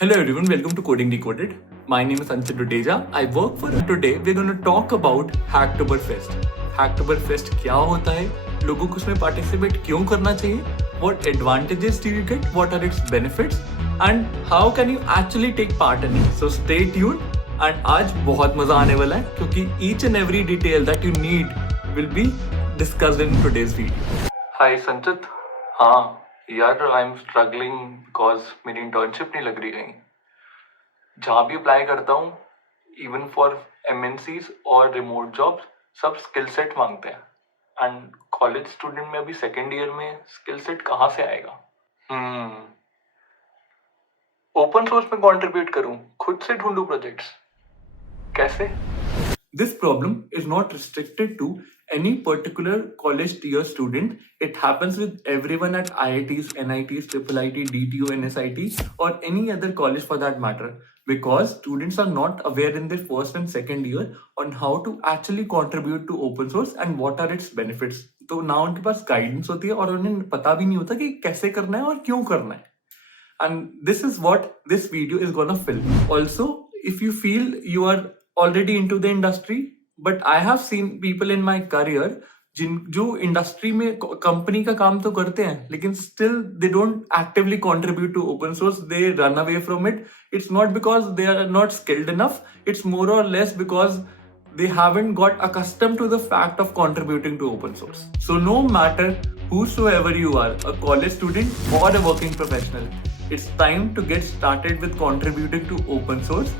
Hello everyone, welcome to Coding Decoded. My name is Anchit Dudeja. I work for today. We're going to talk about Hacktoberfest. Hacktoberfest क्या होता है? लोगों को उसमें participate क्यों करना चाहिए? What advantages do you get? What are its benefits? And how can you actually take part in it? So stay tuned. And आज बहुत मजा आने वाला है क्योंकि each and every detail that you need will be discussed in today's video. Hi Sanchit. हाँ यार I am struggling because मेरी इंटर्नशिप नहीं लग रही कहीं. जहाँ भी अप्लाई करता हूँ इवन फॉर MNCs और रिमोट जॉब्स सब स्किल सेट मांगते हैं एंड कॉलेज स्टूडेंट में अभी सेकेंड ईयर में स्किल सेट कहाँ से आएगा. ओपन सोर्स में कंट्रीब्यूट करूँ, खुद से ढूंढूं प्रोजेक्ट्स, कैसे? This problem is not restricted to any particular college tier student. It happens with everyone at IITs, NITs, IIIT, DTU, NSIT or any other college for that matter, because students are not aware in their first and second year on how to actually contribute to open source and what are its benefits. तो ना उनके पास guidance होती है और उन्हें पता भी नहीं होता कि कैसे करना है और क्यों करना है. And this is what this video is gonna fill. Also, if you feel you are already into the industry, but I have seen people in my career जो इंडस्ट्री में कंपनी का काम तो करते हैं लेकिन still they don't actively contribute to open source. They run away from it. It's not because they are not skilled enough. It's more or less because they haven't got accustomed to the fact of contributing to open source. So no matter whosoever you are, a college student or a working professional, it's time to get started with contributing to open source.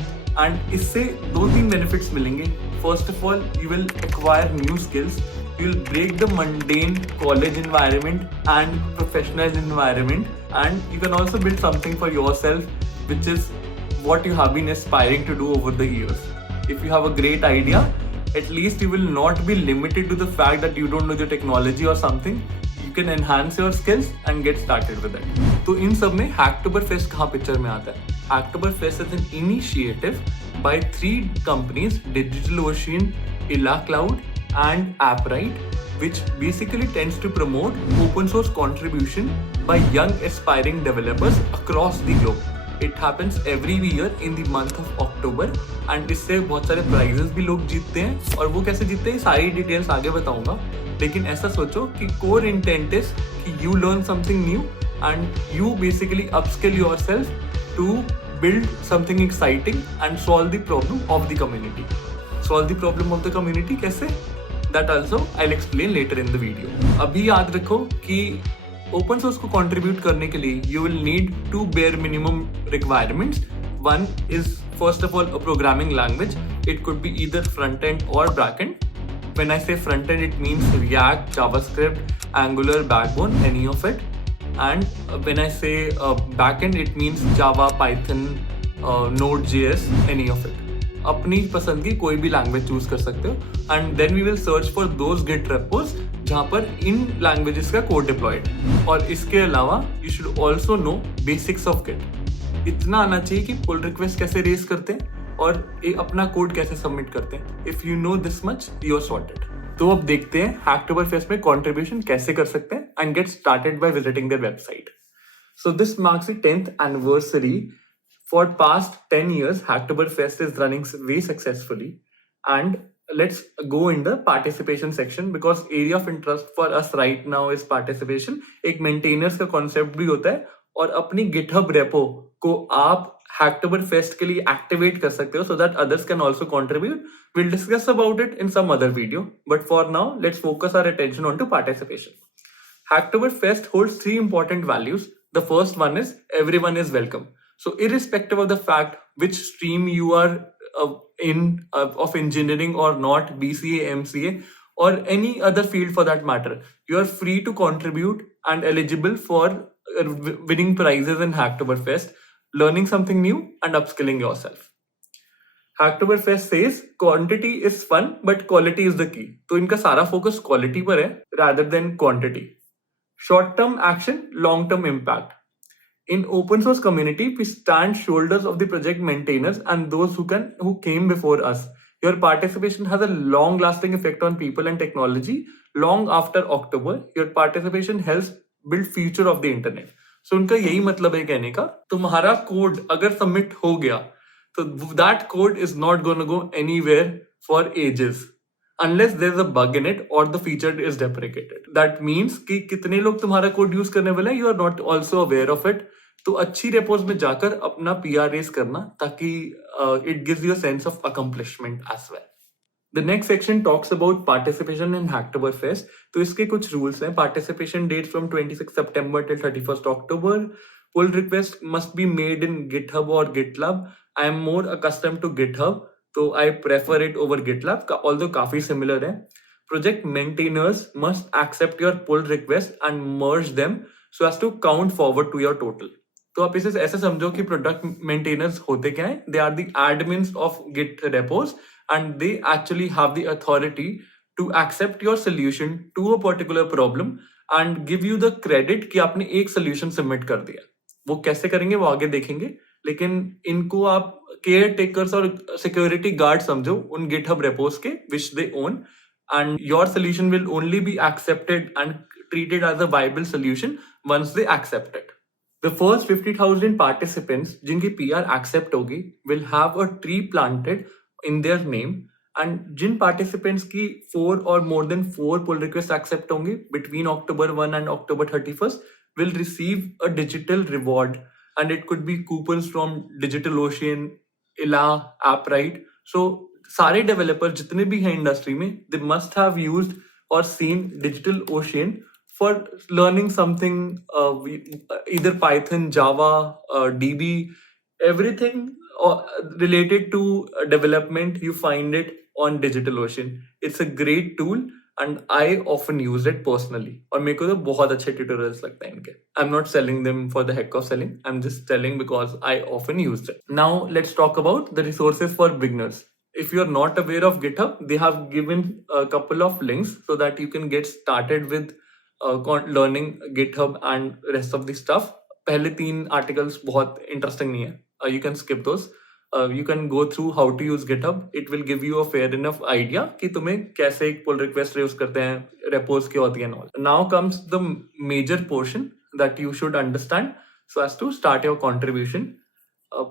And इससे 2-3 benefits मिलेंगे. First of all, you will acquire new skills. You will break the mundane college environment and professional environment, and you can also build something for yourself, which is what you have been aspiring to do over the years. If you have a great idea, at least you will not be limited to the fact that you don't know the technology or something. You can enhance your skills and get started with it. तो इन सब में Hacktoberfest कहाँ picture में आता है? Hacktoberfest is an initiative by 3 companies, DigitalOcean, IllaCloud and AppWrite, which basically tends to promote open source contribution by young aspiring developers across the globe. It happens every year in the month of October and इससे बहुत सारे prizes भी लोग जीतते हैं. और वो कैसे जीतते हैं सारी डिटेल्स आगे बताऊंगा. लेकिन ऐसा सोचो कि core intent is कि you learn something new and you basically upskill yourself to build something exciting and solve the problem of the community. Solve the problem of the community कैसे? That also I'll explain later in the video. अभी याद रखो कि open source को contribute करने के लिए you will need 2 bare minimum requirements. One is first of all a programming language. It could be either front end or back end. When I say front end, it means React, JavaScript, Angular, Backbone, any of it. And when I say back end, it means Java, Python, Node.js, any of it. अपनी पसंद की कोई भी language choose कर सकते हो and then we will search for those git repos जहां पर इन लैंग्वेजेस का कोड डिप्लॉयड. और इसके अलावा you should also know basics of git. इतना आना चाहिए कि पुल रिक्वेस्ट कैसे रेज करते हैं और अपना कोड कैसे सबमिट करते हैं. If you know this much you are sorted. तो अब देखते हैं Hacktoberfest में कंट्रीब्यूशन कैसे कर सकते हैं and get started by visiting their website. So this marks the 10th anniversary. For past 10 years, Hacktoberfest is running very successfully. And let's go in the participation section because area of interest for us right now is participation. एक maintainers का concept भी होता है और अपनी GitHub repo को आप Hacktoberfest के लिए activate कर सकते हो so that others can also contribute. We'll discuss about it in some other video. But for now, let's focus our attention onto participation. Hacktoberfest holds 3 important values. The first one is everyone is welcome. So irrespective of the fact which stream you are in of engineering or not, BCA, MCA or any other field for that matter, you are free to contribute and eligible for winning prizes in Hacktoberfest, learning something new and upskilling yourself. Hacktoberfest says quantity is fun but quality is the key. तो इनका सारा focus quality पर है rather than quantity. Short term action, long term impact. In open source community, we stand shoulders of the project maintainers and those who came before us. Your participation has a long-lasting effect on people and technology long after October. Your participation helps build future of the internet. सो उनका यही मतलब है कहने का, तुम्हारा code अगर submit हो गया तो that code is not gonna go anywhere for ages unless there's a bug in it or the feature is deprecated. That means कि कितने लोग तुम्हारा कोड यूज करने वाले हैं, you are not also aware of it. तो अच्छी repos में जाकर अपना PR रेस करना ताकि it gives you a sense of accomplishment as well. The next section talks about participation in Hacktoberfest. तो इसके कुछ rules हैं. Participation dates from 26 September till 31st October. Pull request must be made in GitHub or GitLab. I am more accustomed to GitHub, तो I prefer it over GitLab, although काफी similar है. Project maintainers must accept your pull request and merge them so as to count forward to your total. तो आप इसे ऐसे समझो कि product maintainers होते क्या हैं? They are the admins of Git repos and they actually have the authority to accept your solution to a particular problem and give you the credit कि आपने एक solution submit कर दिया. वो कैसे करेंगे वो आगे देखेंगे, लेकिन इनको आप केयर टेकर्स और सिक्योरिटी गार्ड समझो उन गिटहब रेपोस के which they own, and your solution will only be accepted and treated as a viable solution once they accept it. The first 50,000 participants जिनकी PR accept होगी will have a tree planted in their name, and जिन participants की 4 or more than 4 pull requests accept होंगे between October 1 and October 31st will receive a digital reward, and it could be coupons from DigitalOcean, Ila, AppWrite. So सारे developer जितने भी हैं industry में, they must have used or seen DigitalOcean for learning something, either Python, Java, DB, everything related to development. You find it on DigitalOcean. It's a great tool and I often use it personally. और मेरे को तो बहुत अच्छे tutorials लगते हैं इनके. I'm not selling them for the heck of selling. I'm just telling because I often use it. Now let's talk about the resources for beginners. If you are not aware of GitHub, they have given a couple of links so that you can get started with learning GitHub and rest of the stuff. पहले 3 articles बहुत interesting नहीं है. You can skip those. You can go through how to use GitHub. It will give you a fair enough idea कि तुम्हें कैसे एक pull request use करते हैं, repos क्या होती हैं and all. Now comes the major portion that you should understand so as to start your contribution.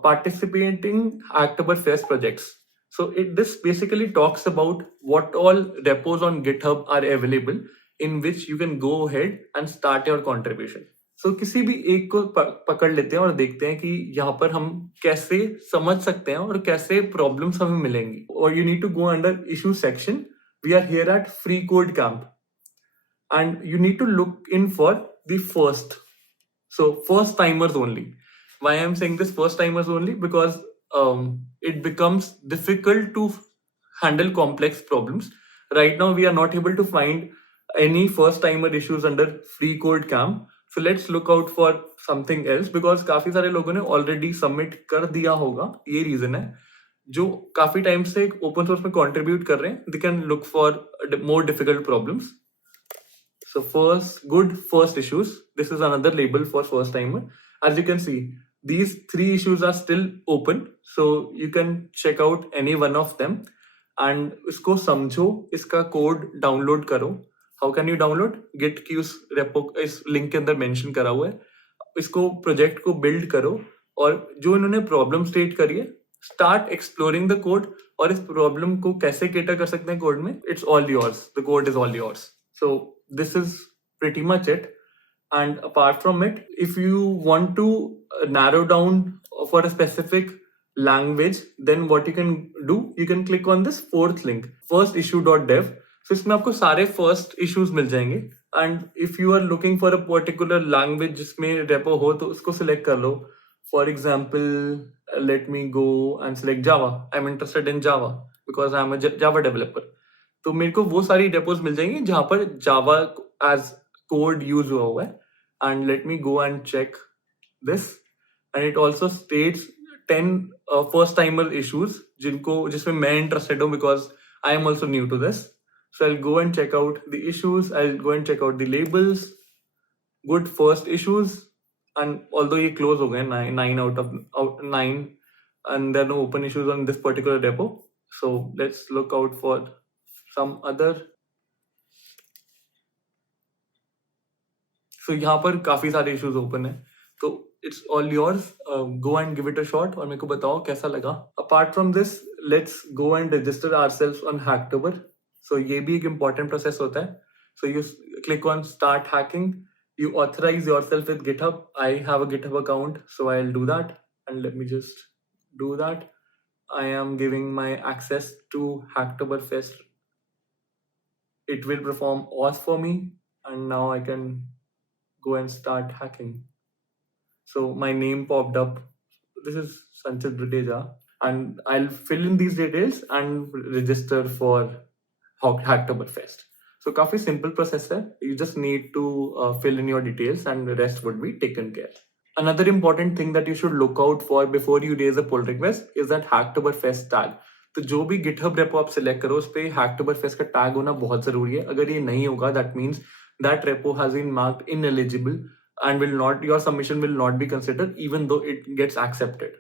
Participating Hacktoberfest projects. So this basically talks about what all repos on GitHub are available in which you can go ahead and start your contribution. So किसी भी एक को पकड़ लेते हैं और देखते हैं कि यहाँ पर हम कैसे समझ सकते हैं और कैसे प्रॉब्लम्स हमें मिलेंगी. और you need to go under issue section. We are here at Free Code Camp and you need to look in for the first. So first timers only. Why I am saying this first timers only? Because it becomes difficult to handle complex problems. Right now we are not able to find any first timer issues under Free Code Camp. So let's look out for something else because काफी सारे लोगों ने already submit कर दिया होगा. ये reason है. जो काफी टाइम से open source में contribute कर रहे हैं, they can look for more difficult problems. So first issues. This is another label for first timer. As you can see, these 3 issues are still open. So you can check out any one of them and इसको समझो, इसका code download करो. How can you download? Git की उस repo इस link के अंदर mention करा हुआ है. इसको project को build करो और जो इन्होंने problem state करी है, start exploring the code और इस problem को कैसे cater कर सकते हैं code में. It's all yours. The code is all yours. So this is pretty much it. And apart from it, if you want to narrow down for a specific language, then what you can do, you can click on this 4th link, firstissue.dev. So इसमें आपको सारे first issues मिल जाएंगे. And if you are looking for a particular language जिसमें repo हो, तो उसको select कर लो. For example, let me go and select Java. I'm interested in Java because I'm a Java developer. तो मेरे को वो सारी repos मिल जाएंगी जहाँ पर Java as code use हुआ है. And let me go and check this. And it also states 10 first timer issues जिसमें मैं interested हूँ because I am also new to this. So I'll go and check out the issues. I'll go and check out the labels. Good first issues. And although ये close हो गए 9 out of 9 and there are no open issues on this particular repo. So let's look out for some other. So यहाँ पर काफी सारे issues open है. तो it's all yours. Go and give it a shot और मेरे को बताओ कैसा लगा. Apart from this, let's go and register ourselves on Hacktober. So ये भी एक important process होता है. So you click on start hacking. You authorize yourself with GitHub. I have a GitHub account, so I'll do that. And let me just do that. I am giving my access to Hacktoberfest. It will perform auth for me, and now I can go and start hacking. So my name popped up. This is Sanchit Briteja, and I'll fill in these details and register for Hacktoberfest. So काफी simple process है. You just need to fill in your details, and the rest would be taken care. Another important thing that you should look out for before you raise a pull request is that Hacktoberfest tag. तो जो भी GitHub repo आप select करो उस पे Hacktoberfest का tag होना बहुत जरूरी है. अगर ये नहीं होगा, that means that repo has been marked ineligible and your submission will not be considered even though it gets accepted.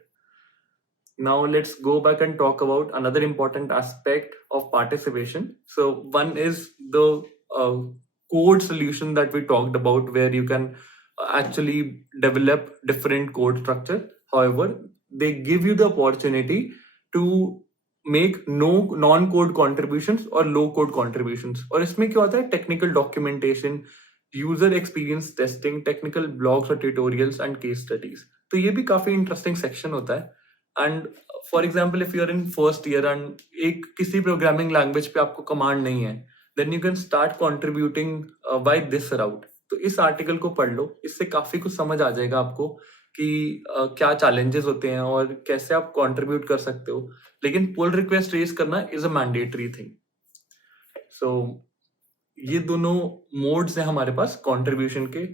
Now let's go back and talk about another important aspect of participation. So one is the code solution that we talked about, where you can actually develop different code structure. However, they give you the opportunity to make no non-code contributions or low-code contributions. और इसमें क्या होता है? Technical documentation, user experience testing, technical blogs और tutorials and case studies. तो ये भी काफी interesting section होता है. And for example, if you're in first year and एक किसी programming language पे आपको command नहीं है, then you can start contributing by this route. तो इस article को पढ़ लो, इससे काफी कुछ समझ आ जाएगा आपको कि क्या challenges होते हैं और कैसे आप contribute कर सकते हो. लेकिन pull request raise करना is a mandatory thing. So ये दोनों modes हैं हमारे पास contribution के,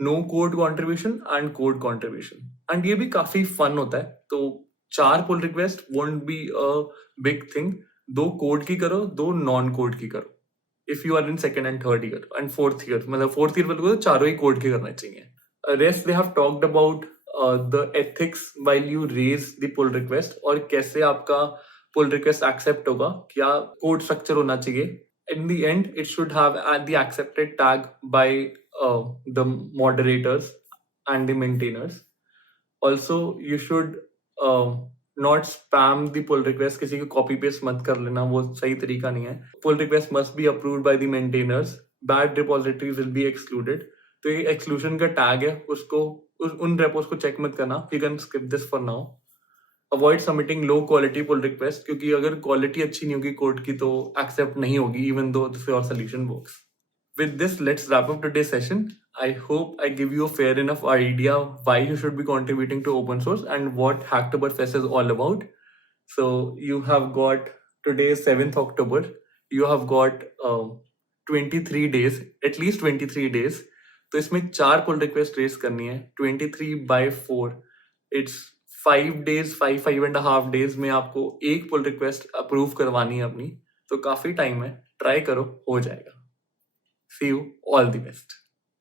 no code contribution and code contribution. And ये भी काफी fun होता है. तो 4 pull request won't be a big thing. 2 code की करो, 2 non code की करो. If you are in second and third year and fourth year, मतलब fourth year वालों को तो चारों ही code के करना चाहिए. Rest they have talked about the ethics while you raise the pull request और कैसे आपका pull request accept होगा, क्या code structure होना चाहिए. In the end, it should have the accepted tag by the moderators and the maintainers. Also, you should not spam the pull request. किसी को copy paste मत कर लेना, वो सही तरीका नहीं है. Pull request must be approved by the maintainers. Bad repositories will be excluded. तो ये exclusion का tag है, उसको उन repos को check मत करना. You can skip this for now. Avoid submitting low quality pull request, क्योंकि अगर quality अच्छी नहीं होगी code की तो accept नहीं होगी, even though your solution works. With this, let's wrap up today's session. I hope I give you a fair enough idea why you should be contributing to open source and what Hacktoberfest is all about. So you have got today 7th October. You have got 23 days, at least 23 days. तो इसमें 4 pull request raise करनी है. 23 by 4. It's 5 days, 5.5 days में आपको एक pull request approve करवानी है अपनी. तो काफी time है. Try करो, हो जाएगा. See you. All the best.